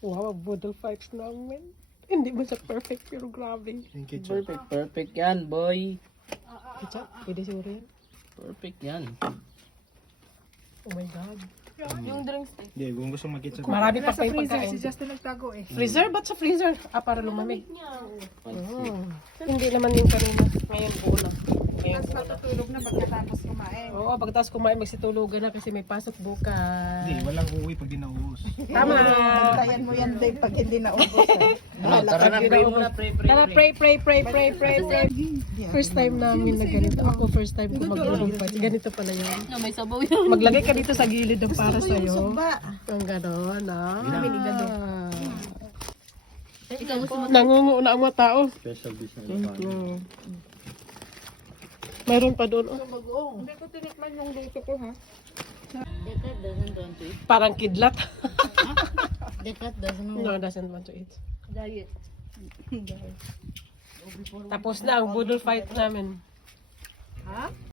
Wow, budol fights namin. Hindi mo siya perfect pero grabe. Perfect yan, boy. Ketchup, pwede siguro yan. Perfect yan. Oh my God. Yung drinks. Hindi, kung gusto mag-ketchup. Marami pa kayong pagkain. Justin nagtago eh. Freezer? Ba't sa freezer? Para lumamig. Oh. Hindi naman yung kanina. Ngayon buo na. Ngayon buo na. Matutulog na pagkatapos kumain. Oo, pagkatapos kumain, magsitulugan na kasi may pasok bukas. Hindi, walang uuwi pag di nauubos. Tama. Tayan mo yan, Dave, pag hindi naubos. Tara na, pray muna, pray. Tara, pray. First time namin na ganito. Ako first time ko mag-vlog pa. Ganito pala yun. May sabaw yan. Maglagay ka dito sa gilid ng para sa'yo. Ang gano'n, ah. Nangungo na ang mga tao. Special dish na Mayroon pa doon. Oh. Hindi ko tinikman yung luto ko, ha? Dekat doesn't want to eat. Parang kidlat. Dekat doesn't No, doesn't want to eat. diet. Tapos na ang budol fight namin.